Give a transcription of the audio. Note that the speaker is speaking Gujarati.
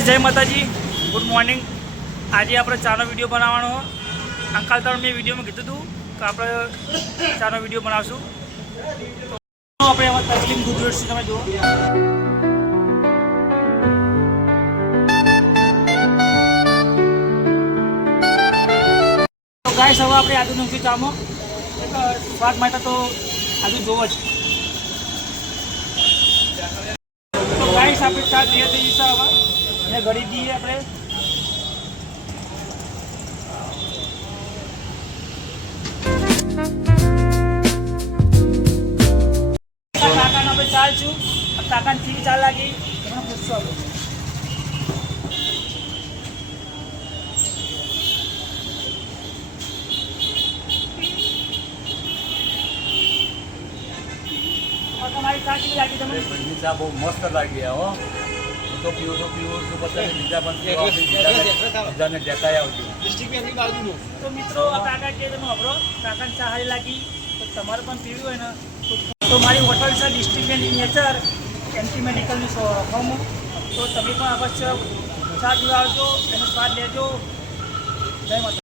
ગાઈસ જય માતાજી, ગુડ મોર્નિંગ। આજે આપણે ચાનો વિડીયો બનાવવાનો। અંકાલ તળ મેં વિડીયોમાં કીધું હતું કે આપણે ચાનો વિડીયો બનાવશું। તો આપણે એમાં તકલીફ દૂધ વેડશું, તમે જુઓ। તો ગાઈસ હવે આપણે આદુ નાખ્યું ચામાં, એટલે સ્વાદ માટે તો આદુ જોવો જ। તો ગાઈસ આપણે ચા તૈયાર થઈ જશે હવે, અને ગળી દઈએ આપણે। કાકાને આપણે ચાલશું, કાકાને થી ચાલ લાગી એમને પૂછશું આપણે। તમારી ચા કેવી લાગી તમને? ચા બહુ મસ્ત લાગી હો। હું તો પીવું છું પછી બીજા પણ બીજાને દેખાઈ આવજો। તો મિત્રો આ કાકા કે તમે વાપરો, કાકાને ચા સારી લાગી તો તમારે પણ પીવી હોય ને તો મારી હોટલ છે ડિસ્ટ્રિક્ટ નેચર એન્ટી મેડિકલની ફોર્મ, તો તમે પણ અવશ્ય ચા પીવા આવજો, એનો સ્વાદ લેજો। જય માતા।